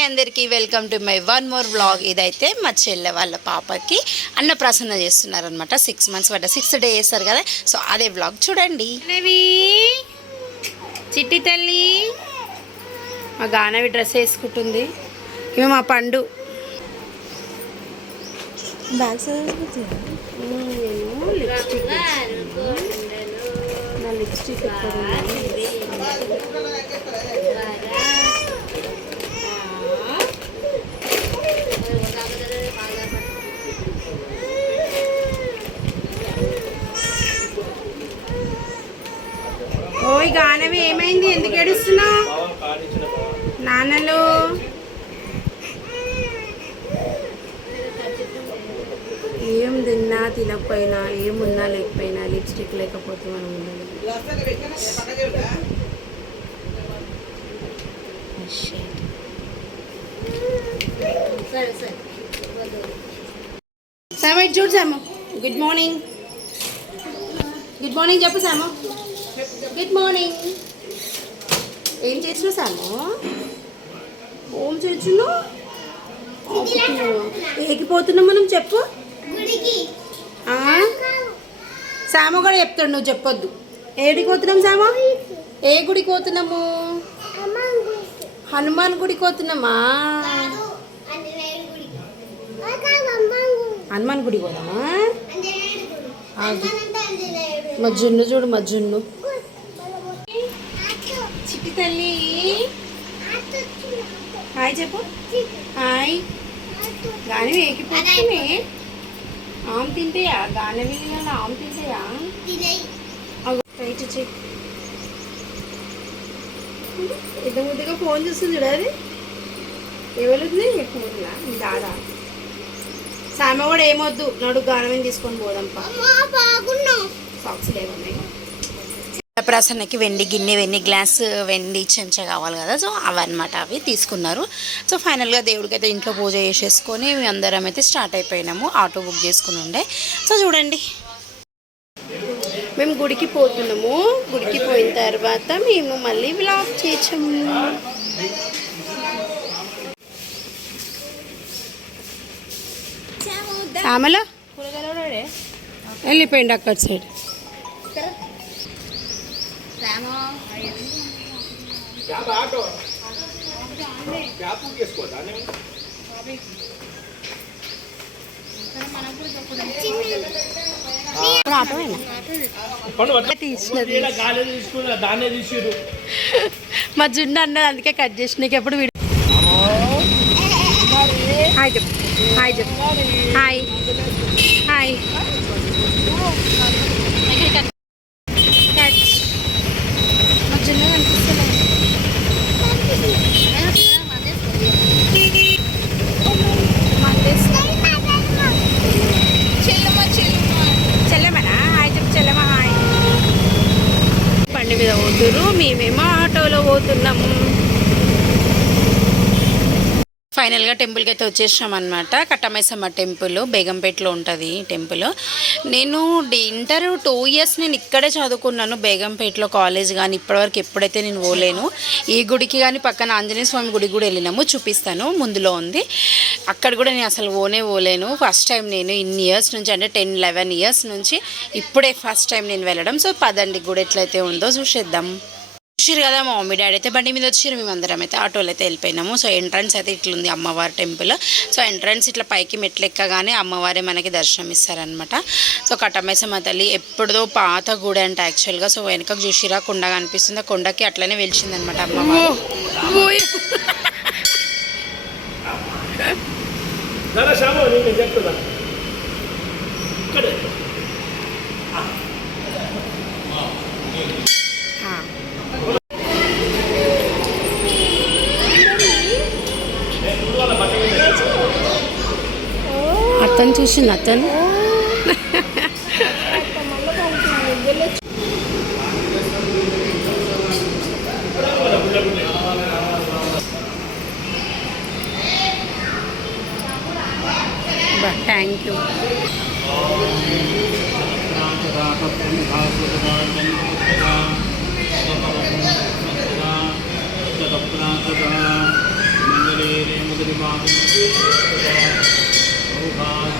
Hi అందరికీ welcome to my one more vlog. ఇదైతే మా చెల్లె వాళ్ళ పాపకి అన్నప్రాసన చేస్తున్నారనమాట సిక్స్ మంత్స్ పడ్డ సిక్స్త్ డే చేస్తారు కదా. సో అదే వ్లాగ్ చూడండి. చిట్టి తల్లి మా గానవి డ్రెస్ వేసుకుంటుంది. ఇవి మా పండు. నా లిప్స్టిక్ ఎక్కడ ఉంది? ఓయ్ గానవి ఏమైంది? ఎందుకు ఏడుస్తున్నావు? నాన్నలు. ఏం తిన్నా తినకపోయినా ఏమున్నా లేకపోయినా లిప్స్టిక్ లేకపోతే మనం ఉండాలి. సాము చూడు సాము గుడ్ మార్నింగ్ గుడ్ మార్నింగ్ చెప్పు సాము గుడ్ మార్నింగ్ ఏం చేసినావు సాము? ఓం చేస్తున్నావు ఏకిపోతున్నాం మనం చెప్పు? సాము కూడా చెప్తాడు నువ్వు చెప్పొద్దు. ఏడికి పోతున్నాం సాము? ఏ గుడికి పోతున్నాము? హనుమాన్ గుడికి పోతున్నామా? హనుమాన్ గుడికి పోదామా. మా జున్ను చూడు మా జున్ను. చిట్టి తల్లి? హాయ్ చెప్పు. హాయ్. గానవి ఏకిపోతుంది ఆమె తింటాయా? గానవి ఆమె తింటాయా? రైట్ చెయ్యి ఇంత ముద్దుగా ఫోన్ చూస్తుంది చూడ అది. ఎవరుంది? ఫోన్లా? దాదా. సామె కూడా ఏమొద్దు. నడు గానమని తీసుకొని పోదాంపా. సాక్స్ లేవున్నాయి ప్రసన్నకి వెండి గిన్నె వెండి గ్లాస్ వెండి చెంచా కావాలి కదా. సో అవన్నమాట అవి తీసుకున్నారు. సో ఫైనల్గా దేవుడికి అయితే ఇంట్లో పూజ చేసేసుకొని మేము అందరం అయితే స్టార్ట్ అయిపోయినాము. ఆటో బుక్ చేసుకుని ఉండే. సో చూడండి. మేము గుడికి పోతున్నాము. గుడికి పోయిన తర్వాత మేము మళ్ళీ బ్లాగ్ చేసాము. ఆమెలో వెళ్ళిపోయింది అక్కడ సైడ్. మా జున్ను అన్నది అందుకే కట్ చేసిన నీకు ఎప్పుడు హాయ్ చెప్పు. హాయ్ చెప్పు. హాయ్. హాయ్ కట్ మా జున్ను కనిపిస్తలేదు చెల్లెమనా హాయ్ చెప్పు చెల్లెమా హాయ్ బండి మీద పోతురు మేమేమో ఆటోలో పోతున్నాము ఫైనల్గా టెంపుల్కి అయితే వచ్చేసాం అనమాట కట్టమైసమ్మ టెంపుల్ బేగంపేటలో ఉంటుంది టెంపుల్. నేను ఇంటర్ టూ ఇయర్స్ నేను ఇక్కడే చదువుకున్నాను బేగంపేటలో కాలేజ్ కానీ ఇప్పటివరకు ఎప్పుడైతే నేను పోలేను ఈ గుడికి కానీ పక్కన ఆంజనేయ స్వామి గుడికి కూడా వెళ్ళినాము చూపిస్తాను ముందులో ఉంది. అక్కడ కూడా నేను అసలు ఓనే పోలేను. ఫస్ట్ టైం నేను ఇన్ని ఇయర్స్ నుంచి అంటే టెన్ లెవెన్ ఇయర్స్ నుంచి ఇప్పుడే ఫస్ట్ టైం నేను వెళ్ళడం. సో పదండి గుడి ఎట్లయితే ఉందో చూసేద్దాం. చూసిరు కదా మా మమ్మీ డాడీ అయితే బండి మీద వచ్చిరు. మేము అందరం అయితే ఆటోలో అయితే వెళ్ళిపోయినాము సో ఎంట్రన్స్ అయితే ఇట్లుంది అమ్మవారి టెంపుల్ సో ఎంట్రన్స్ ఇట్లా పైకి మెట్లెక్కగానే అమ్మవారే మనకి దర్శనం ఇస్తారనమాట సో కటమేసమ్మ తల్లి ఎప్పుడుదో పాత గుడి అంట యాక్చువల్గా సో వెనకకు చూసిరా కొండ కనిపిస్తుంది. ఆ కొండకి అట్లనే వెలిచిందనమాట అమ్మవారు. చెప్తున్నా. చూసింది అతను థ్యాంక్ యూ మంగళేరే మీకు ఇష్టమైన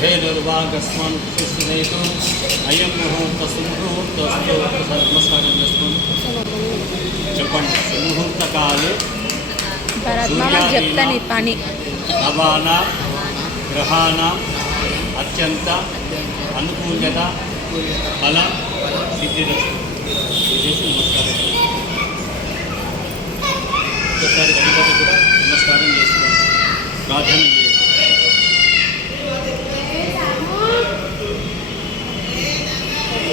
హే నిర్వాగస్మాన్ సుస్థితు అయం ముహూర్త సుముహూర్త నమస్కారం చేస్తున్నాను చెప్పండి. సుముహూర్త కాలే చెప్తాను పని. నవాన గ్రహాణ అత్యంత అనుకూల్యత ఫల సిద్ధిరస్తు చేసి నమస్కారం ఒకసారి గణపతి కూడా నమస్కారం చేసుకోండి ప్రార్థన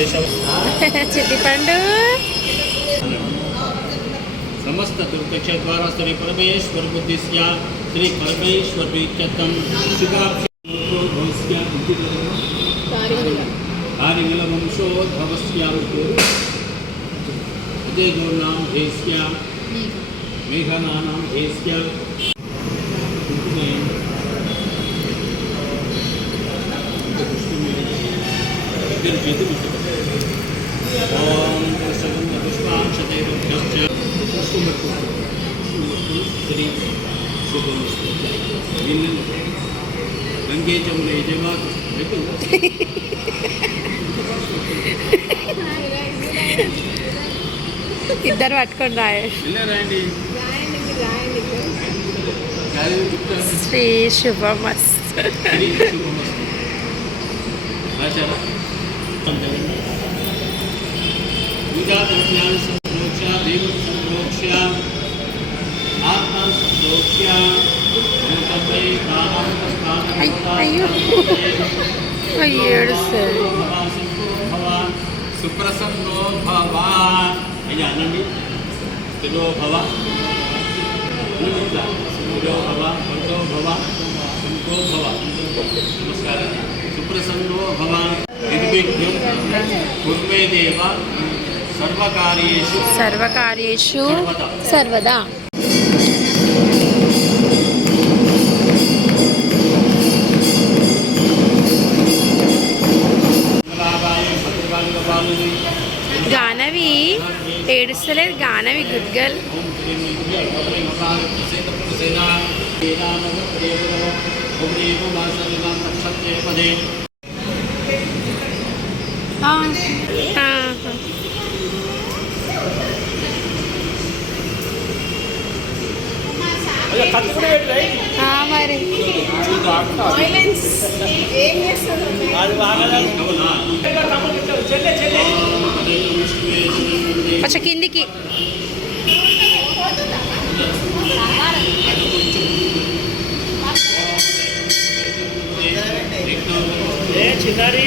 చేశావు చిట్టిపండు సమస్త దుర్గక్షేత్రస్తుని పరమేశ్వర బుద్ధిస్య శ్రీ పరమేశ్వర విత్యత్వం శుభాక్ష కార్యమల వంశోద్భవస్య నిన్ను గంగే జమున యజమా పెట్టు ఇద్దరు పట్టుకొని రాయ వెళ్ళారండి కాదు చెప్తాను శ్రీ శుభమస్ శ్రీ శుభమస్తు రాశారా ఇంకా జ్ఞాన సంప్రోక్ష దేవ సంప్రోక్ష ఆత్మ సంప్రోక్ష Ay, ayo. Ay, sir. Suprasanno bhava. Ayan, nandi. Tilo bhava. Tilo bhava. Panto bhava. Sunko bhava. Namaskar. Suprasanno bhava. Nirvighnim. Kurve deva. सर्वकार्येषु सर्वकार्येषु सर्वदा అయ్యో కట్టుకునే పెట్టాయి మరి. అది బాగా కొంచెం కిందికి. చిన్నారి?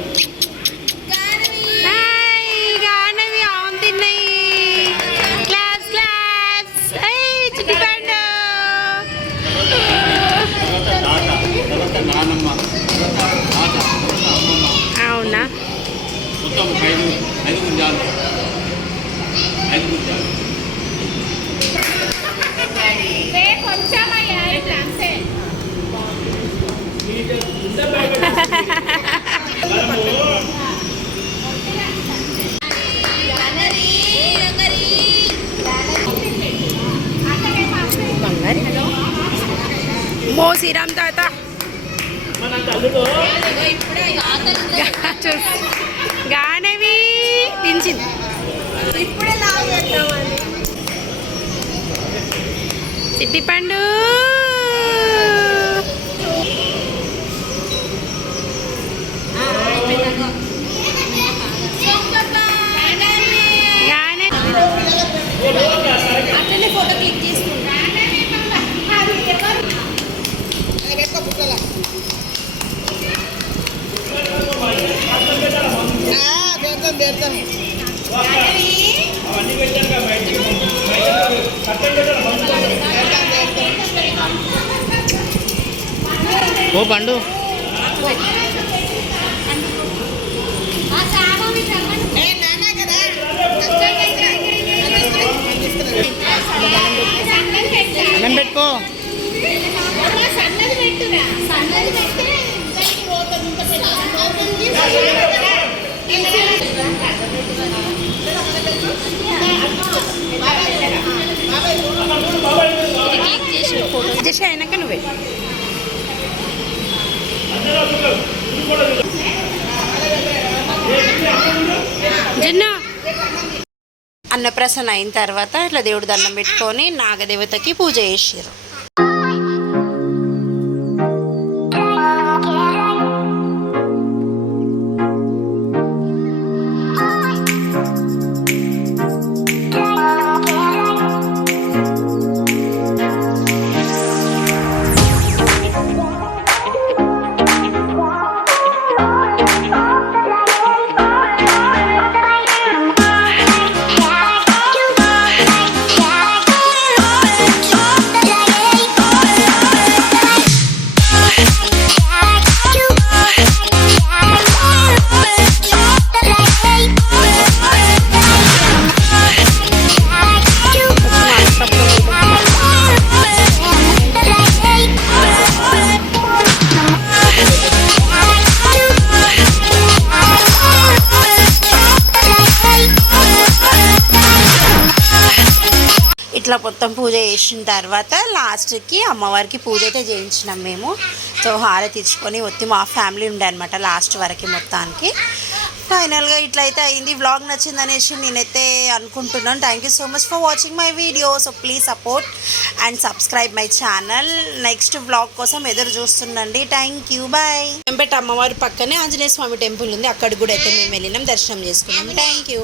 మొత్తం ఒక ఐదు ఐదుగురు చాలు ఐదుగురు చాలు బంగారు మో శ్రీరామ్ తాత మన కళ్ళుతో గా- చూస్ గానవి దించింది. చిట్టి పండు ఓ పండు. అన్నం పెట్టుకో. చేసి అయినాక నువ్వే. అన్నప్రసన్న అయిన తర్వాత ఇట్లా దేవుడు దండం పెట్టుకొని నాగదేవతకి పూజ చేసారు మొత్తం పూజ చేసిన తర్వాత లాస్ట్కి అమ్మవారికి పూజ అయితే చేయించినాం మేము. సో హారతి ఇచ్చుకొని వచ్చి మా ఫ్యామిలీ ఉండే అనమాట లాస్ట్ వరకు మొత్తానికి. ఫైనల్గా ఇట్లా అయితే అయింది వ్లాగ్ నచ్చిందనేసి నేనైతే అనుకుంటున్నాను. Thank you so much for watching my video so please support and subscribe my channel next vlog కోసం ఎదురు చూస్తుండండి. థ్యాంక్ యూ బాయ్ వెంపేట అమ్మవారి పక్కనే ఆంజనేయ స్వామి టెంపుల్ ఉంది. అక్కడ కూడా అయితే మేము వెళ్ళినాం. దర్శనం చేసుకున్నాం. Thank you